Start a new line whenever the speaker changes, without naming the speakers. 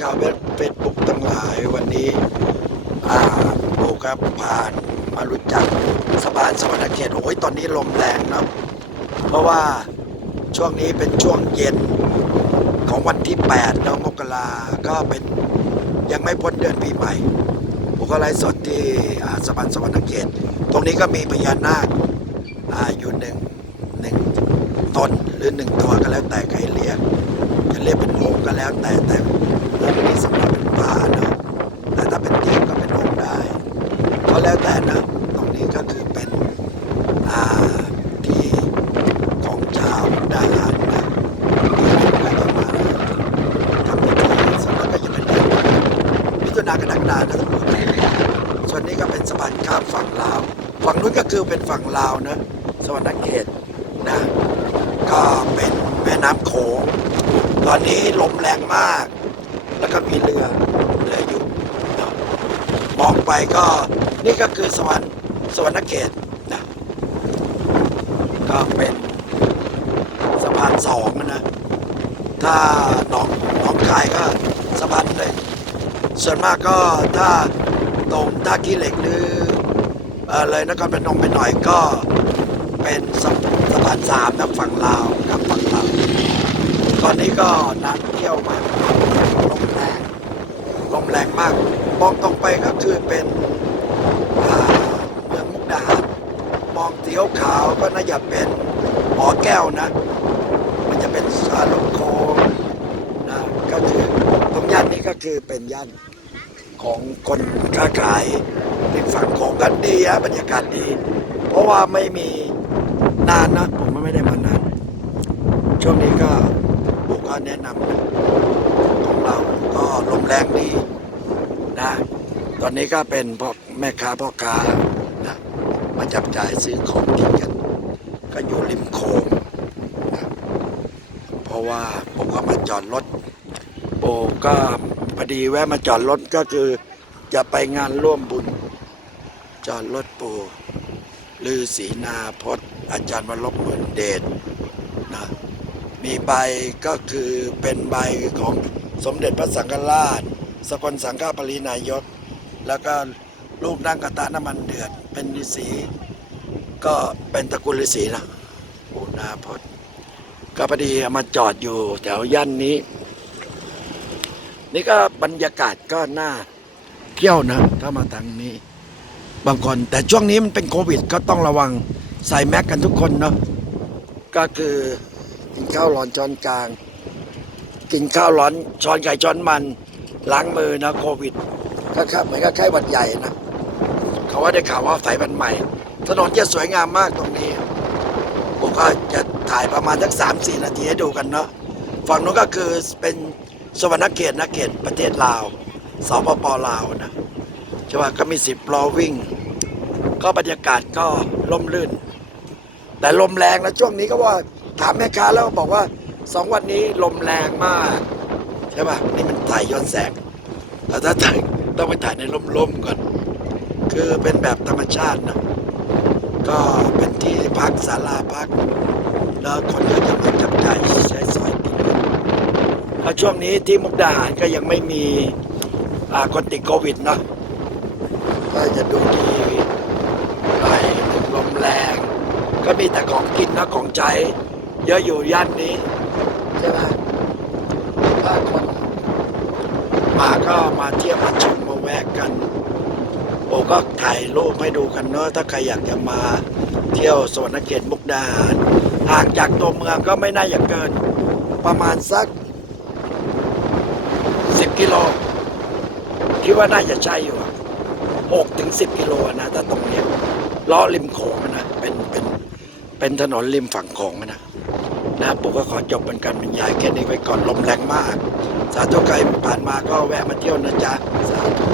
ชาวเฟซบุ๊กทั้งหลายวันนี้อ่าโบครับผ่านมารู้จักสะพานสวรรณเขตโอ้ยตอนนี้ลมแรงเนาะเพราะว่าช่วงนี้เป็นช่วงเย็นของวันที่8เนาะมกราก็เป็นยังไม่พ้นเดือนปีใหม่ผมก็ไลฟ์สดที่สะพานสวรรณเขตตรงนี้ก็มีพญานาคออยู่หนึ่งหนึ่งตนหรือหนึ่งตัวก็แล้วแต่ใครเรียกจะเรียกเป็นองก็แล้วแต่แต่ องนี้สำหรับเป็นป่าเนอะแต่ถ้าเป็นเทียมก็เป็นองค์ได้ก็แล้วแต่นะ ตรงนี้ก็คือเป็นอ่าที่ของชาวดาหารนะที่ไปกันมาทำพิธีส่วนนั้นก็จะเป็นเดือนมิถุนากรกฎาคมนะทั้งหมดส่วนนี้ก็เป็นสะพานข้ามฝั่งลาว ฝั่งนู้นก็คือเป็นฝั่งลาวนะสวรรณเขตนะก็เป็นแม่น้ำโขงตอนนี้ลมแรงมาก แล้วก็มีเรือเรืออยู่นะมองไปก็นี่ก็คือสวรรค์สวรรณเขตนะก็เป็นสะพานสองนะถ้าหนองหนองคายก็สะพานเลยส่วนมากก็ถ้าตรงท่าขี้เหล็กหรือเออเลยนครพนมไปหน่อยก็เป็นสะสะพานสามนะฝั่งลาวกับฝั่งลาว ตอนนี้ก็นักเที่ยวมาลมแรงลมแรง มองตรงไปก็คือเป็นอ่าเมืองมุกดาหารมองเสียวขาวก็น่าจะเป็นหอแก้วนะ มันจะเป็นสาลโคนะก็คือตรงย่านนี้ก็คือเป็นย่านของคนค้าขายริมฝั่งโขงกันดีฮะบรรยากาศดี เพราะว่าไม่มีนานนะผมไม่ได้มานาน ช่วงนี้ก็ผมก็แนะนำนะของเราก็ลมแรงดีนะ ตอนนี้ก็เป็นพ่อแม่ค้าพ่อค้านะมาจับจ่ายซื้อของกินกันก็อยู่ริมโขงนะเพราะว่าผมก็มาจอดรถโอก็พอดีแวะมาจอดรถก็คือจะไปงานร่วมบุญ จอดรถปูลือศรีนาพจน์อาจารย์วรบหมื่นเดชนะมีใบก็คือเป็นใบของสมเด็จพระสังฆราช สกลสังฆปรินายก แล้วก็รูปนั่งกระตะน้ำมันเดือด เป็นฤาษีก็เป็นตระกูลฤาษีนะปูนาพจน์ก็พอดีมาจอดอยู่แถวย่านนี้ นี่ก็บรรยากาศก็น่าเที่ยวนะถ้ามาทางนี้ บางคนแต่ช่วงนี้มันเป็นโควิด ก็ต้องระวังใส่แมสกันทุกคนเนาะก็คือกินข้าวร้อนช้อนกลาง กินข้าวร้อนช้อนไก่ช้อนมันล้างมือนะโควิด ก็ครับเหมือนกับไข้หวัดใหญ่นะเขาว่าได้ข่าวว่าสายพันธุ์ใหม่ ถนนจะสวยงามมากตรงนี้ผมก็จะถ่ายประมาณสักสามสี่นาทีให้ดูกันเนาะฝั่งนู้นก็คือเป็นสวรรณเขตนะเขตประเทศลาวสปปลาวนะใช่ป่ะก็มีสิบล้อวิ่ง ก็บรรยากาศก็ร่มรื่น แต่ลมแรงนะช่วงนี้ก็ว่าถามแม่ค้าแล้วบอกว่าสองวันนี้ลมแรงมาก ใช่ป่ะนี่มันถ่ายย้อนแสงแต่ถ้าถ่าย ต้องไปถ่ายในร่มๆก่อน คือเป็นแบบธรรมชาตินะ ก็เป็นที่พักศาลาพัก แล้วคนก็จะมาจับจ่ายใช้สอยกินแล้วช่วงนี้ที่มุกดาหารก็ยังไม่มีอ่าคนติดโควิดเนาะก็จะดูดีหน่อยลมแรง ก็มีแต่ของกินนะของใช้เยอะอยู่ย่านนี้ใช่ไหมถ้าคนมาก็มาเที่ยวมา แวะกันโอ้ก็ถ่ายรูปให้ดูกันเนอะถ้าใครอยากจะมาเที่ยวสวนเขตมุกดาหารห่างจากตัวเมืองก็ไม่น่าจะเกิน ประมาณสักสิบกิโล คิดว่าน่าจะใช่อยู่หกถึงสิบกิโลนะถ้าตรงนี้ล้อริมโขงนะเป็นเป็นเป็นถนนริมฝั่งโขงอะนะนะปู่ก็ขอจบเป็นการบรรยายแค่นี้ไว้ก่อนลมแรงมาก สาธุใครผ่านมาก็แวะมาเที่ยวนะจ๊ะสาธุ